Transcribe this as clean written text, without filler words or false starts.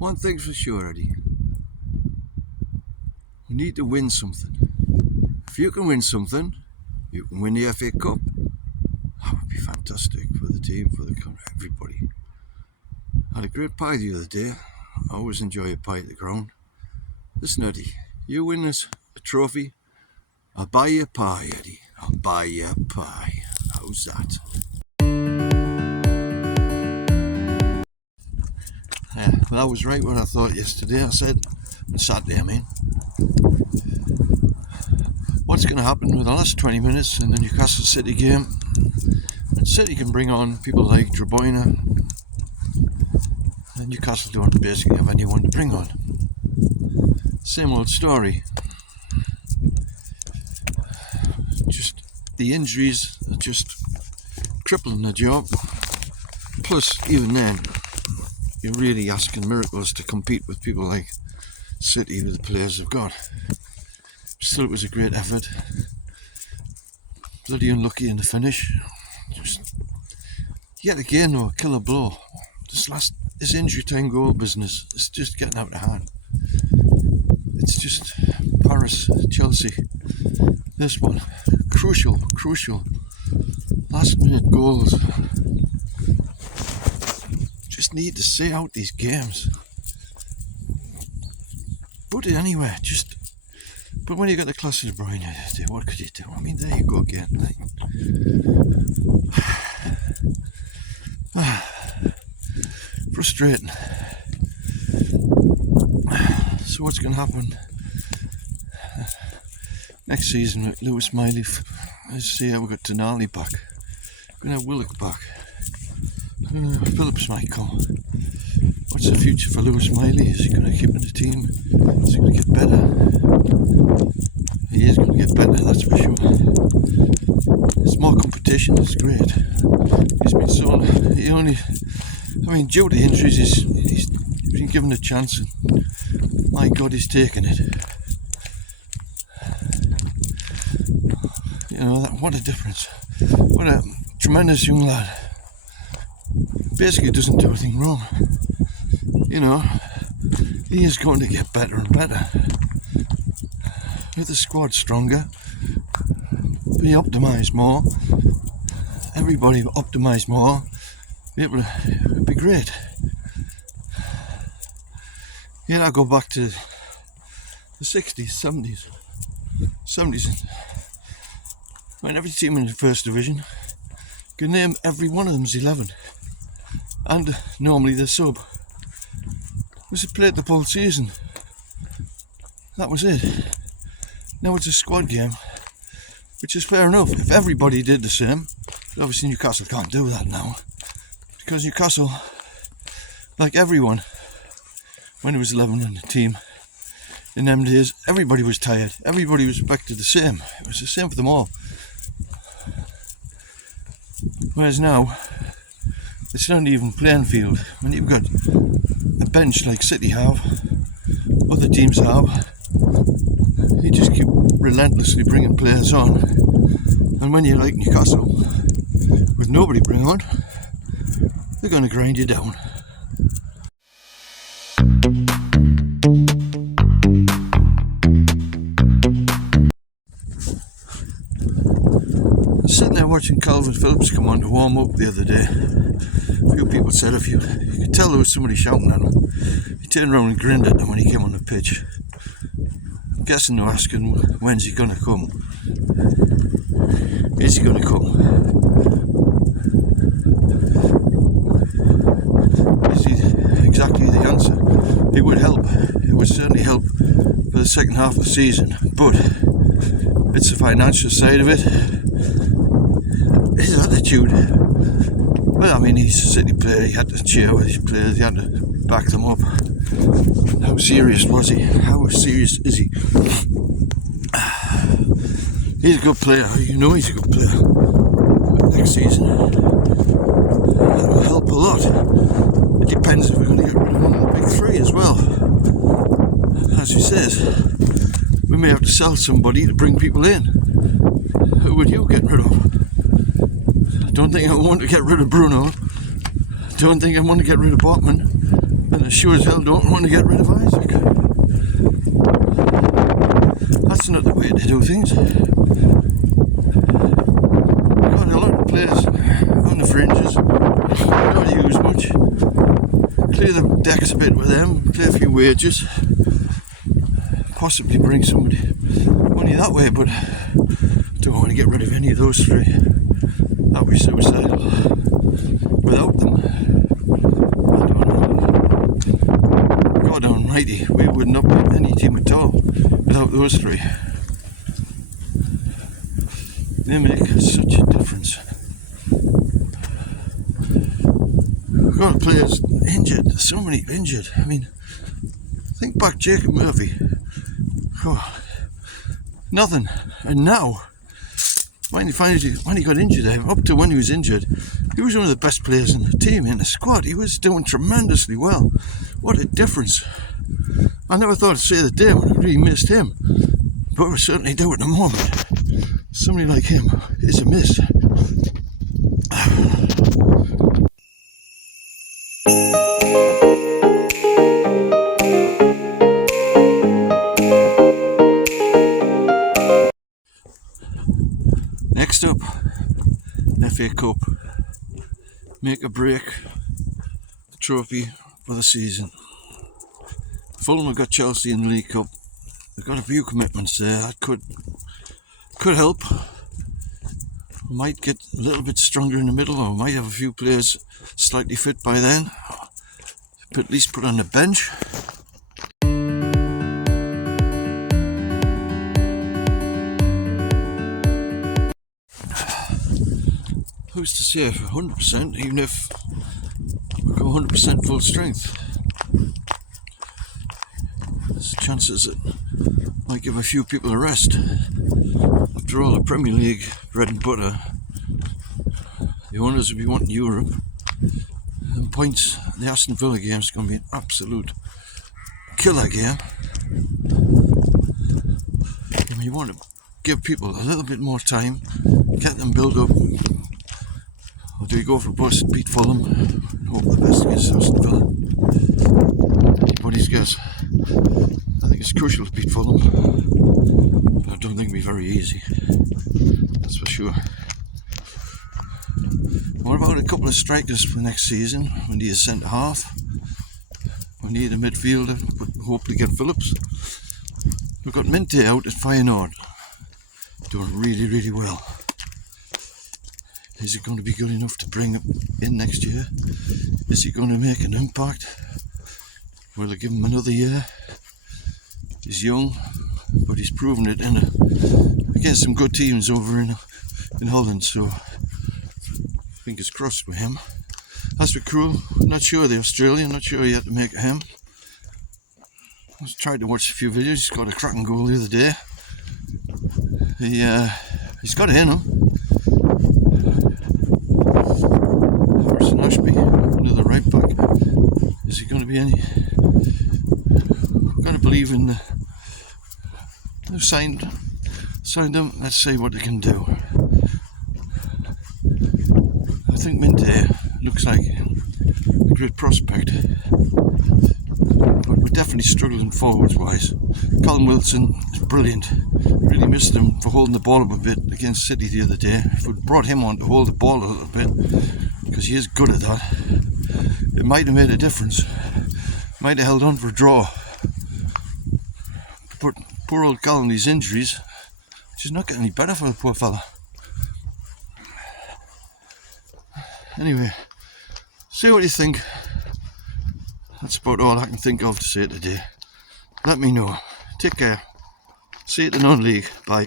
One thing's for sure, Eddie. You need to win something. If you can win something, you can win the FA Cup. That would be fantastic for the team, for the country, everybody. I had a great pie the other day. I always enjoy a pie at the ground. Listen, Eddie, you win us a trophy, I'll buy you a pie, Eddie. I'll buy you a pie. How's that? Well, I was right what I thought yesterday. I said, on Saturday, I mean, what's going to happen with the last 20 minutes in the Newcastle City game? And City can bring on people like Draboyna, and Newcastle don't basically have anyone to bring on. Same old story. Just the injuries are just crippling the job. Plus, even then, you're really asking miracles to compete with people like City with the players they've got. Still, it was a great effort. Bloody unlucky in the finish. Just yet again, though, a killer blow. This injury time goal business is just getting out of hand. It's just Paris, Chelsea. This one, crucial, last minute goals. Just need to see out these games. Put it anywhere, but when you got the class of De Bruyne, what could you do? I mean, there you go again. Frustrating. So what's going to happen next season with Lewis Miley? Let's see how we got Tonali back. We're going to have Willock back. Phillips might come. What's the future for Lewis Miley? Is he going to keep in the team? Is he going to get better? He is going to get better, that's for sure. There's more competition, it's great. He's been due to injuries, he's been given a chance, and my God, he's taken it. You know, what a difference. What a tremendous young lad. Basically doesn't do anything wrong. You know, he is going to get better and better. With the squad stronger, be optimised more, everybody optimised more, it would be great. Yeah, I go back to the 60s, 70s, when every team in the first division, you can name every one of them's 11, and normally the sub. Was it played the full season? That was it. Now it's a squad game, which is fair enough if everybody did the same. But obviously Newcastle can't do that now, because Newcastle, like everyone, when it was 11 in the team, in them days, everybody was tired, everybody was expected the same. It was the same for them all. Whereas now, it's not an even playing field. When you've got a bench like City have, other teams have, you just keep relentlessly bringing players on. And when you're like Newcastle, with nobody bring on, they're going to grind you down. I was sitting there watching Calvin Phillips come on to warm up the other day. A few people said you could tell there was somebody shouting at him. He turned around and grinned at them when he came on the pitch. I'm guessing they're asking, when's he going to come? Is he going to come? Is he exactly the answer? It would help. It would certainly help for the second half of the season. But it's the financial side of it. His attitude. Well, I mean, he's a City player. He had to cheer with his players. He had to back them up. How serious was he? How serious is he? He's a good player. You know he's a good player. But next season, that will help a lot. It depends if we're going to get rid of one of the big three as well. As he says, we may have to sell somebody to bring people in. Who would you get rid of? I don't think I want to get rid of Bruno. I don't think I want to get rid of Botman. And And I sure as hell don't want to get rid of Isaac. That's not the way to do things. Got a lot of players on the fringes, don't use much. Clear the decks a bit with them, play a few wages, possibly bring somebody money that way, but don't want to get rid of any of those three. That would be suicidal. Without them, I don't know. God almighty, we would not be any team at all without those three. They make such a difference. We've got players injured, so many injured. I mean, think back Jacob Murphy. Oh, nothing. And now, when he got injured, up to when he was injured, he was one of the best players in the team, in the squad. He was doing tremendously well. What a difference. I never thought I'd say the day when I really missed him, but we certainly do at the moment. Somebody like him is a miss. Next up, FA Cup. Make or break the trophy for the season. Fulham have got Chelsea in the League Cup. They've got a few commitments there that could help. We might get a little bit stronger in the middle, or we might have a few players slightly fit by then. But at least put on the bench. Who's to say for 100%, even if we go 100% full strength? There's chances that might give a few people a rest. After all, the Premier League bread and butter, the owners will be wanting Europe, and points. The Aston Villa game is going to be an absolute killer game. And you want to give people a little bit more time, get them build up. Or do you go for a bus and beat Fulham and hope the best against Aston Villa? Anybody's guess. I think it's crucial to beat Fulham, but I don't think it'll be very easy. That's for sure. What about a couple of strikers for next season? We need a centre half. We need a midfielder, but hopefully get Phillips. We've got Minte out at Feyenoord, doing really, really well. Is he going to be good enough to bring him in next year? Is he going to make an impact? Will they give him another year? He's young, but he's proven it against some good teams over in Holland, so fingers crossed with him. As for Krul, not sure the Australian, not sure yet to make him. I tried to watch a few videos. He's got a cracking goal the other day. He's got it in him. Ashby, another right back. Is he going to be any? I've got to believe in. They've signed them. Let's see what they can do. I think Minte looks like a great prospect, but we're definitely struggling forwards wise. Colin Wilson is brilliant. Really missed him for holding the ball up a bit against City the other day. If we brought him on to hold the ball a little bit, because he is good at that, it might have made a difference. Might have held on for a draw. But poor old Colin, these injuries, she's not getting any better for the poor fella. Anyway, see what you think. That's about all I can think of to say today. Let me know. Take care. See you at the non-league. Bye.